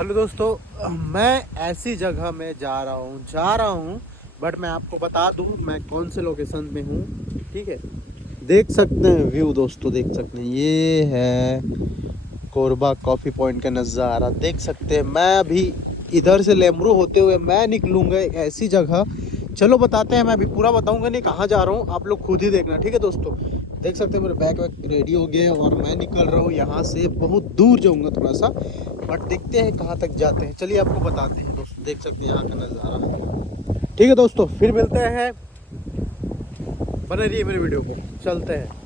Hello दोस्तों, मैं ऐसी जगह में जा रहा हूँ बट मैं आपको बता दूँ मैं कौन से लोकेशन में हूँ। ठीक है, देख सकते हैं व्यू दोस्तों, देख सकते हैं ये है कोरबा कॉफ़ी पॉइंट का नज़ारा। देख सकते हैं मैं अभी इधर से लेमरू होते हुए मैं निकलूँगा एक ऐसी जगह। चलो बताते हैं, मैं अभी पूरा बताऊँगा नहीं कहाँ जा रहा हूँ, आप लोग खुद ही देखना। ठीक है दोस्तों, देख सकते हैं मेरे बैग वैग रेडी हो गए और मैं निकल रहा हूँ यहाँ से। बहुत दूर जाऊँगा थोड़ा सा, बट देखते हैं कहाँ तक जाते हैं। चलिए आपको बताते हैं दोस्तों, देख सकते हैं यहाँ का नज़ारा। ठीक है दोस्तों, फिर मिलते हैं, बने रहिए मेरे वीडियो को, चलते हैं।